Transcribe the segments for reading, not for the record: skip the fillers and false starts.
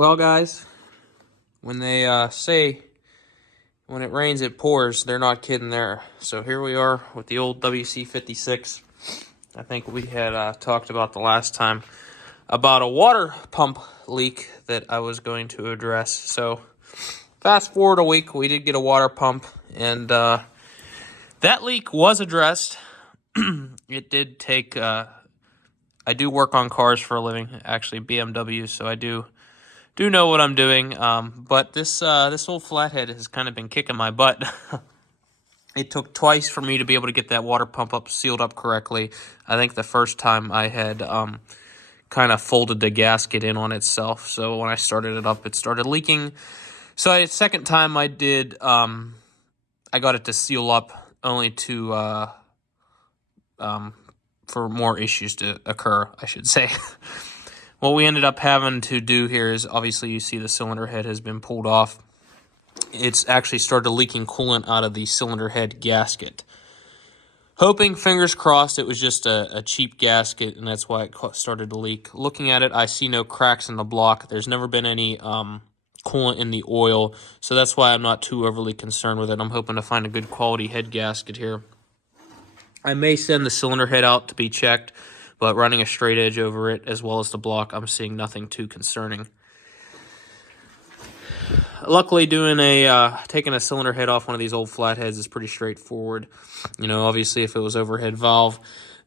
Well, guys, when they say when it rains, it pours, they're not kidding there. So here we are with the old WC56. I think we had talked about the last time about a water pump leak that I was going to address. So fast forward a week, we did get a water pump, and that leak was addressed. It did take... I do work on cars for a living, actually BMW, so I do know what I'm doing. But this old flathead has kind of been kicking my butt. It took twice for me to be able to get that water pump sealed up correctly. I think the first time I had kind of folded the gasket in on itself, so when I started it up, it started leaking. So the second time I did, I got it to seal up, only to for more issues to occur, I should say. What we ended up having to do here is, obviously you see the cylinder head has been pulled off. It's actually started leaking coolant out of the cylinder head gasket. Hoping, fingers crossed, it was just a cheap gasket and that's why it started to leak. Looking at it, I see no cracks in the block. There's never been any coolant in the oil, so that's why I'm not too overly concerned with it. I'm hoping to find a good quality head gasket here. I may send the cylinder head out to be checked, but running a straight edge over it as well as the block, I'm seeing nothing too concerning. Luckily, taking a cylinder head off one of these old flatheads is pretty straightforward. You know, obviously, if it was overhead valve,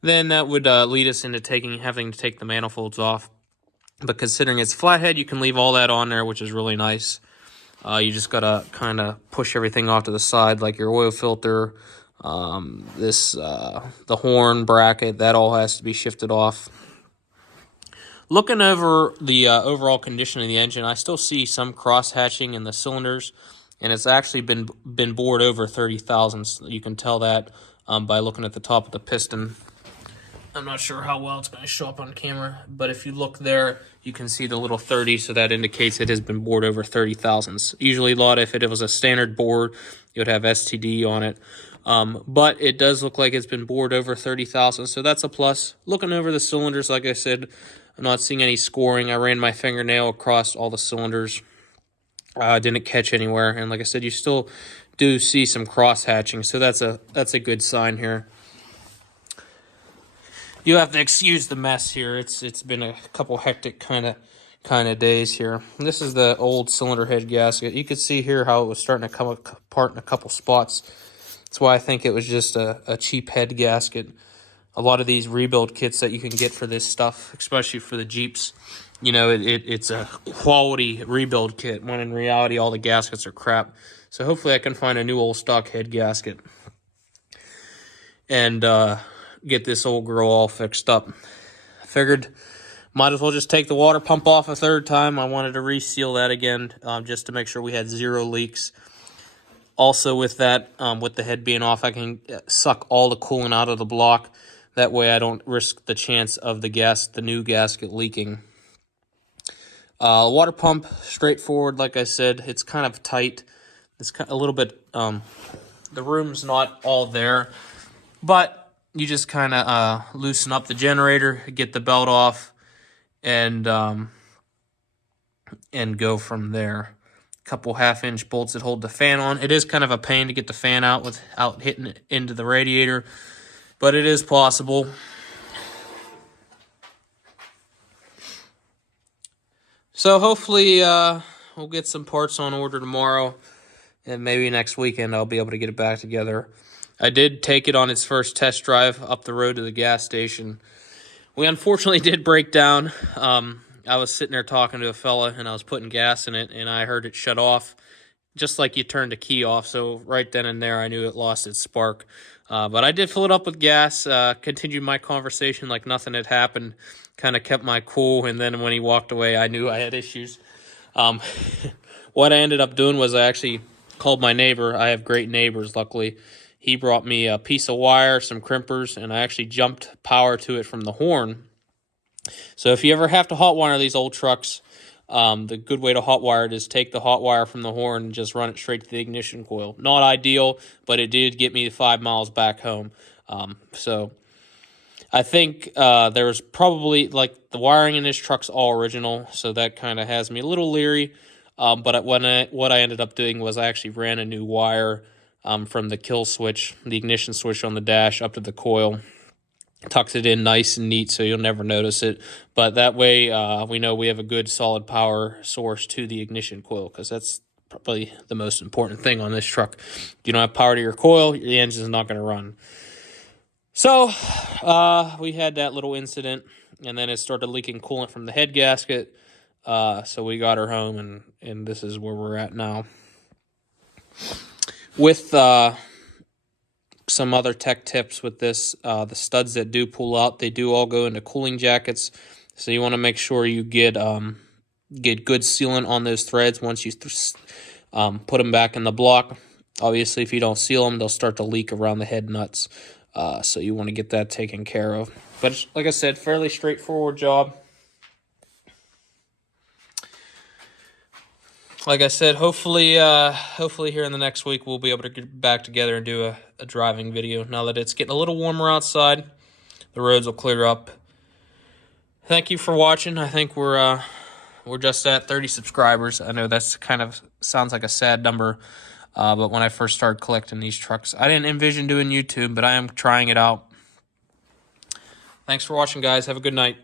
then that would lead us into having to take the manifolds off. But considering it's flathead, you can leave all that on there, which is really nice. You just gotta kind of push everything off to the side, like your oil filter, the horn bracket, that all has to be shifted off. Looking over the overall condition of the engine, I still see some cross-hatching in the cylinders, and it's actually been bored over 30 thousandths. You can tell that by looking at the top of the piston. I'm not sure how well it's going to show up on camera, but if you look there, you can see the little 30, so that indicates it has been bored over 30 thousandths. Usually, if it was a standard bore, it would have STD on it. But it does look like it's been bored over 30 thousandths, so that's a plus. Looking over the cylinders, like I said, I'm not seeing any scoring. I ran my fingernail across all the cylinders. Didn't catch anywhere, and like I said, you still do see some cross-hatching, so that's a good sign here. You have to excuse the mess here. It's been a couple hectic kind of days here. This is the old cylinder head gasket. You could see here how it was starting to come apart in a couple spots. That's why I think it was just a cheap head gasket. A lot of these rebuild kits that you can get for this stuff, especially for the Jeeps, you know, it's a quality rebuild kit, when in reality all the gaskets are crap. So hopefully I can find a new old stock head gasket and get this old girl all fixed up. I figured might as well just take the water pump off a third time. I wanted to reseal that again just to make sure we had zero leaks. Also with that, with the head being off, I can suck all the coolant out of the block. That way I don't risk the chance of the new gasket leaking. Water pump, straightforward, like I said. It's kind of tight. It's a little bit, the room's not all there. But you just kind of loosen up the generator, get the belt off, and go from there. A couple half-inch bolts that hold the fan on. It is kind of a pain to get the fan out without hitting it into the radiator, but it is possible. So hopefully we'll get some parts on order tomorrow, and maybe next weekend I'll be able to get it back together. I did take it on its first test drive up the road to the gas station. We unfortunately did break down. I was sitting there talking to a fella, and I was putting gas in it, and I heard it shut off, just like you turned a key off. So right then and there, I knew it lost its spark. But I did fill it up with gas, continued my conversation like nothing had happened, kind of kept my cool, and then when he walked away, I knew I had issues. What I ended up doing was I actually called my neighbor. I have great neighbors, luckily. He brought me a piece of wire, some crimpers, and I actually jumped power to it from the horn. So if you ever have to hot wire these old trucks, the good way to hot wire it is take the hot wire from the horn and just run it straight to the ignition coil. Not ideal, but it did get me 5 miles back home. So I think there was probably, like, the wiring in this truck's all original, so that kind of has me a little leery. But what I ended up doing was I actually ran a new wire from the kill switch, the ignition switch on the dash, up to the coil. Tucks it in nice and neat so you'll never notice it. But that way we know we have a good solid power source to the ignition coil, because that's probably the most important thing on this truck. If you don't have power to your coil, the engine's not going to run. So we had that little incident, and then it started leaking coolant from the head gasket. So we got her home, and this is where we're at now. With some other tech tips with this, the studs that do pull out, they do all go into cooling jackets. So you want to make sure you get good sealant on those threads once you put them back in the block. Obviously, if you don't seal them, they'll start to leak around the head nuts. So you want to get that taken care of. But like I said, fairly straightforward job. Like I said, hopefully here in the next week we'll be able to get back together and do a driving video. Now that it's getting a little warmer outside, the roads will clear up. Thank you for watching. I think we're just at 30 subscribers. I know that's kind of sounds like a sad number, but when I first started collecting these trucks, I didn't envision doing YouTube, but I am trying it out. Thanks for watching, guys. Have a good night.